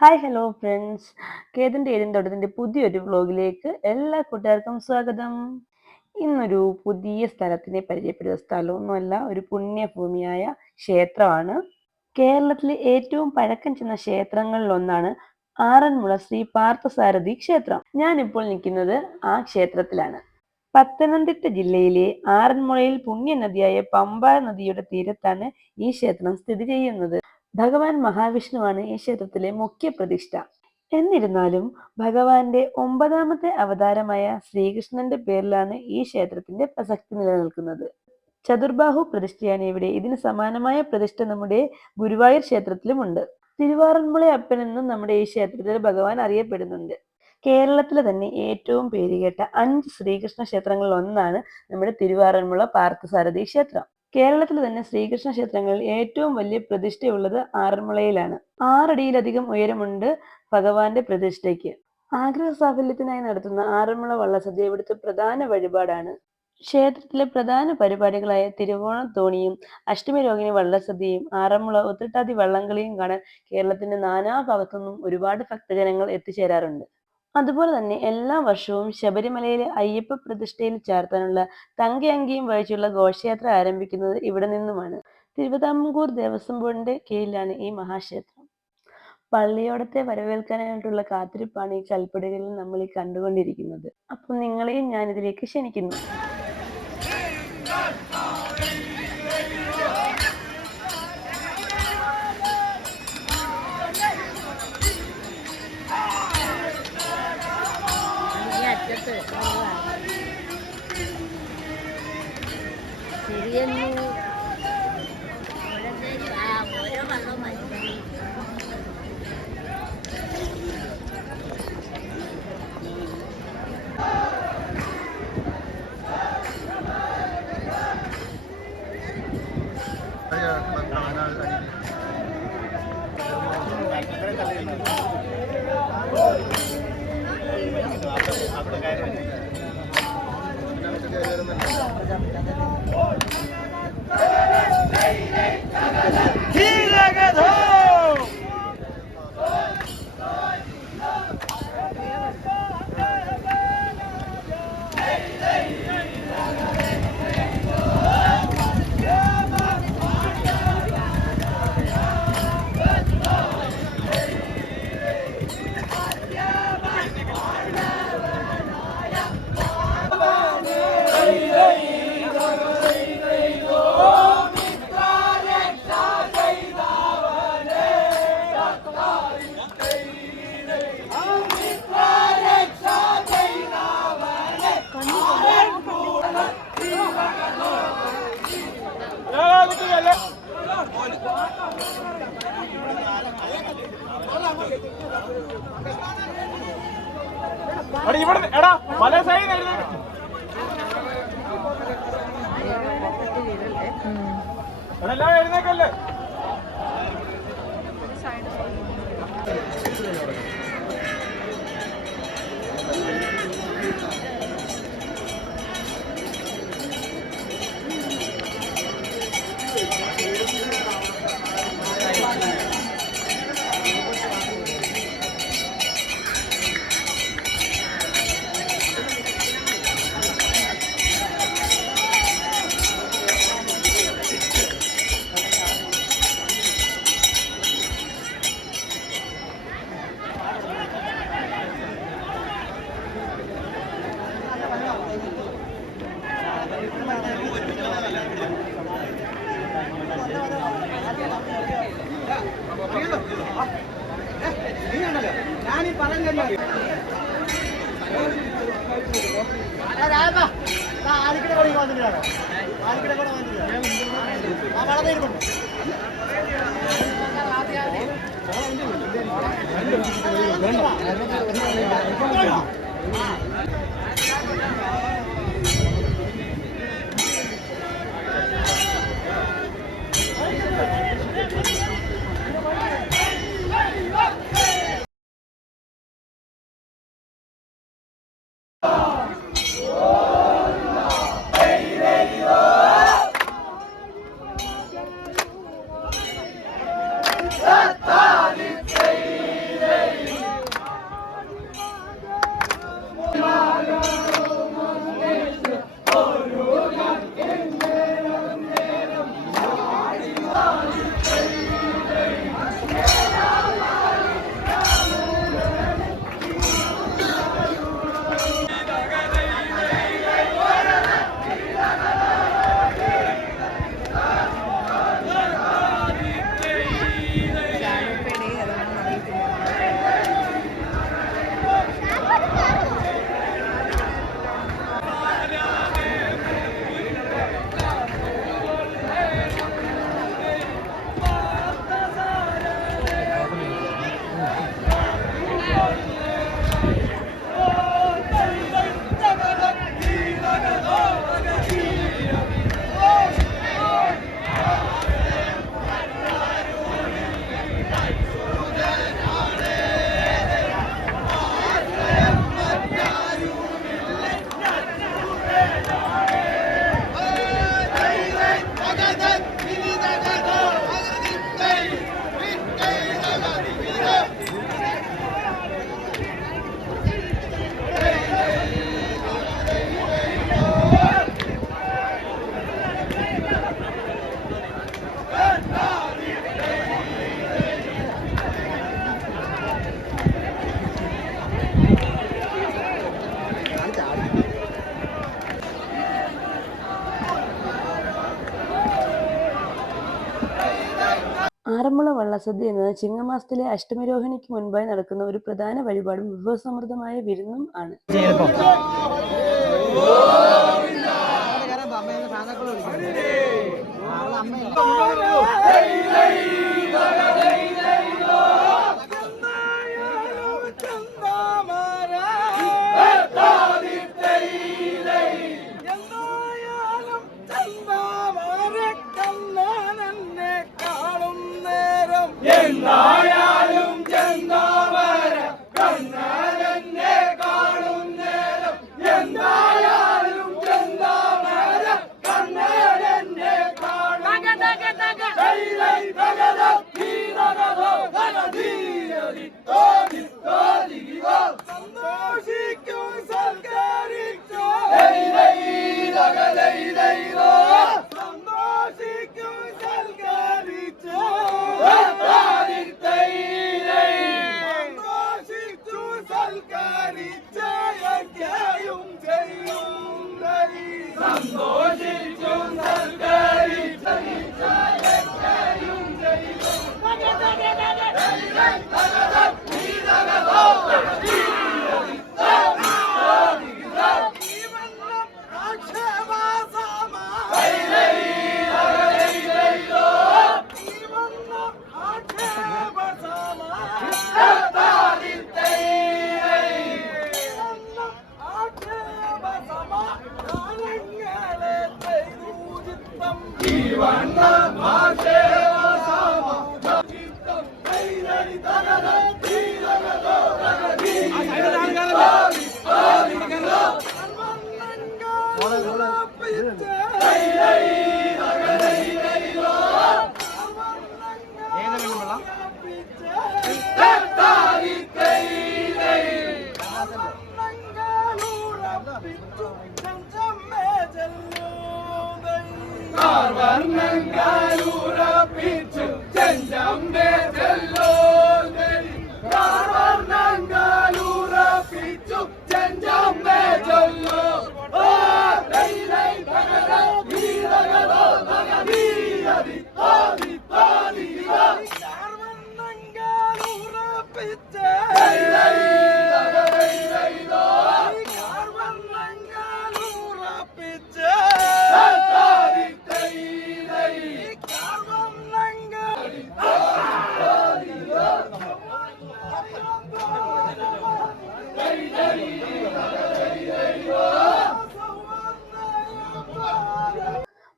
Hi hello friends. കേതിൻ്റെ ഏതിൻ്റെ തൊട്ടത്തിൻ്റെ പുതിയൊരു വ്ലോഗിലേക്ക് എല്ലാ കൂട്ടുകാർക്കും സ്വാഗതം. ഇന്നൊരു പുതിയ സ്ഥലത്തിനെ പരിചയപ്പെടുക. സ്ഥലമൊന്നുമല്ല, ഒരു പുണ്യഭൂമിയായ ക്ഷേത്രമാണ്. കേരളത്തിലെ ഏറ്റവും പഴക്കം ചെന്ന ക്ഷേത്രങ്ങളിലൊന്നാണ് ആറന്മുള ശ്രീ പാർത്ഥസാരഥി ക്ഷേത്രം. ഞാനിപ്പോൾ നിൽക്കുന്നത് ആ ക്ഷേത്രത്തിലാണ്. പത്തനംതിട്ട ജില്ലയിലെ ആറന്മുളയിൽ പുണ്യനദിയായ പമ്പാ നദിയുടെ തീരത്താണ് ഈ ക്ഷേത്രം സ്ഥിതി ചെയ്യുന്നത്. ഭഗവാൻ മഹാവിഷ്ണുവാണ് ഈ ക്ഷേത്രത്തിലെ മുഖ്യ പ്രതിഷ്ഠ. എന്നിരുന്നാലും ഭഗവാന്റെ 9ാമത്തെ അവതാരമായ ശ്രീകൃഷ്ണന്റെ പേരിലാണ് ഈ ക്ഷേത്രത്തിന്റെ പ്രസക്തി നിലനിൽക്കുന്നത്. ചതുർബാഹു പ്രതിഷ്ഠയാണ് ഇവിടെ. ഇതിന് സമാനമായ പ്രതിഷ്ഠ നമ്മുടെ ഗുരുവായൂർ ക്ഷേത്രത്തിലുമുണ്ട്. തിരുവാറന്മുള അപ്പൻ എന്നും നമ്മുടെ ഈ ക്ഷേത്രത്തിൽ ഭഗവാൻ അറിയപ്പെടുന്നുണ്ട്. കേരളത്തിലെ തന്നെ ഏറ്റവും പേരുകേട്ട 5 ശ്രീകൃഷ്ണ ക്ഷേത്രങ്ങളിൽ ഒന്നാണ് നമ്മുടെ തിരുവാറന്മുള പാർത്ഥസാരഥി ക്ഷേത്രം. കേരളത്തിൽ തന്നെ ശ്രീകൃഷ്ണ ക്ഷേത്രങ്ങളിൽ ഏറ്റവും വലിയ പ്രതിഷ്ഠയുള്ളത് ആറന്മുളയിലാണ്. 6 അടിയിലധികം ഉയരമുണ്ട് ഭഗവാന്റെ പ്രതിഷ്ഠയ്ക്ക്. ആഗ്രഹ സാഫല്യത്തിനായി നടത്തുന്ന ആറന്മുള വള്ളസദ്യ ഇവിടുത്തെ പ്രധാന വഴിപാടാണ്. ക്ഷേത്രത്തിലെ പ്രധാന പരിപാടികളായ തിരുവോണത്തോണിയും അഷ്ടമി രോഹിണി വള്ളസദ്യയും ആറന്മുള ഉത്രട്ടാതി വള്ളംകളിയും കാണാൻ കേരളത്തിന്റെ നാനാഭാഗത്തുനിന്നും ഒരുപാട് ഭക്തജനങ്ങൾ എത്തിച്ചേരാറുണ്ട്. അതുപോലെ തന്നെ എല്ലാ വർഷവും ശബരിമലയിലെ അയ്യപ്പ പ്രതിഷ്ഠയിൽ ചാർത്താനുള്ള തങ്കയങ്കിയും വഹിച്ചുള്ള ഘോഷയാത്ര ആരംഭിക്കുന്നത് ഇവിടെ നിന്നുമാണ്. തിരുവിതാംകൂർ ദേവസ്വം ബോർഡിന്റെ കീഴിലാണ് ഈ മഹാക്ഷേത്രം. പള്ളിയോടത്തെ വരവേൽക്കാനായിട്ടുള്ള കാത്തിരിപ്പാണ് ഈ കൽപ്പടികളിൽ നമ്മൾ ഈ കണ്ടുകൊണ്ടിരിക്കുന്നത്. അപ്പം നിങ്ങളെയും ഞാനിതിലേക്ക് ക്ഷണിക്കുന്നു. എടാ പല സൈഡ് എല്ലാം എഴുന്നേക്കല്ലേ. ഞാനീ പറഞ്ഞല്ലോ ആലിക്കടെ കൂടെ വന്നിട്ടാണ്. ആലിക്കടെ കൂടെ വന്നിട്ട് ആ വളർന്നു ആറന്മുള വള്ളസദ്യ എന്നത് ചിങ്ങമാസത്തിലെ അഷ്ടമിരോഹിണിക്ക് മുൻപായി നടക്കുന്ന ഒരു പ്രധാന വഴിപാടും വിഭവസമൃദ്ധമായ വിരുന്നും ആണ്.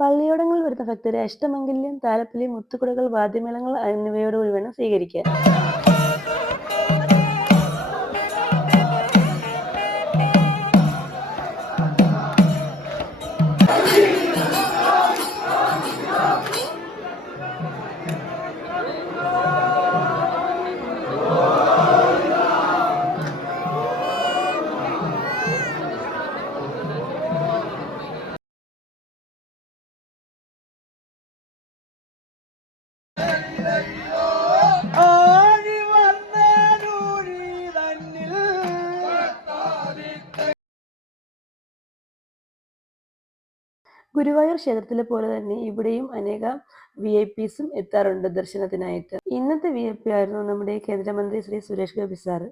പള്ളിയോടങ്ങളിൽ വരുന്ന ഭക്തരെ അഷ്ടമംഗല്യം, താലപ്പൊലി, മുത്തുകുടകൾ, വാദ്യമേളങ്ങൾ എന്നിവയോടുകൂടി വേണം സ്വീകരിക്കാൻ. ഗുരുവായൂർ ക്ഷേത്രത്തിലെ പോലെ തന്നെ ഇവിടെയും അനേകം VIPs എത്താറുണ്ട് ദർശനത്തിനായിട്ട്. ഇന്നത്തെ VIP ആയിരുന്നു നമ്മുടെ കേന്ദ്രമന്ത്രി ശ്രീ സുരേഷ് ഗോപി സാറ്.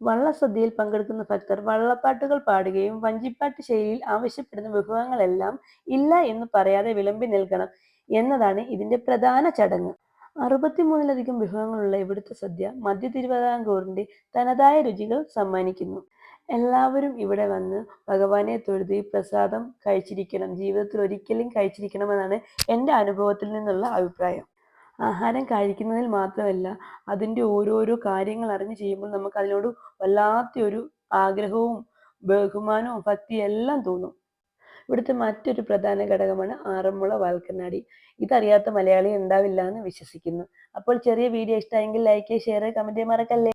വള്ളസദ്യയിൽ പങ്കെടുക്കുന്ന ഭക്തർ വള്ളപ്പാട്ടുകൾ പാടുകയും വഞ്ചിപ്പാട്ട് ശൈലിയിൽ ആവശ്യപ്പെടുന്ന വിഭവങ്ങളെല്ലാം ഇല്ല എന്ന് പറയാതെ വിളമ്പി നൽകണം എന്നതാണ് ഇതിന്റെ പ്രധാന ചടങ്ങ്. 63ലധികം വിഭവങ്ങളുള്ള ഇവിടുത്തെ സദ്യ മധ്യ തിരുവിതാംകൂറിന്റെ തനതായ രുചികൾ സമ്മാനിക്കുന്നു. എല്ലാവരും ഇവിടെ വന്ന് ഭഗവാനെ തൊഴുത് ഈ പ്രസാദം കഴിച്ചിരിക്കണം, ജീവിതത്തിൽ ഒരിക്കലും കഴിച്ചിരിക്കണമെന്നാണ് എൻ്റെ അനുഭവത്തിൽ നിന്നുള്ള അഭിപ്രായം. ആഹാരം കഴിക്കുന്നതിൽ മാത്രമല്ല, അതിൻ്റെ ഓരോരോ കാര്യങ്ങൾ അറിഞ്ഞ് ചെയ്യുമ്പോൾ നമുക്ക് അതിനോട് വല്ലാത്തൊരു ആഗ്രഹവും ബഹുമാനവും ഭക്തിയും എല്ലാം തോന്നും. ഇവിടുത്തെ മറ്റൊരു പ്രധാന ഘടകമാണ് ആറന്മുള വാൽക്കണ്ണാടി. ഇതറിയാത്ത മലയാളി ഉണ്ടാവില്ല എന്ന് വിശ്വസിക്കുന്നു. അപ്പോൾ ചെറിയ വീഡിയോ ഇഷ്ടമായെങ്കിൽ ലൈക്ക്, ഷെയർ, കമൻറ്റ് മറക്കല്ലേ.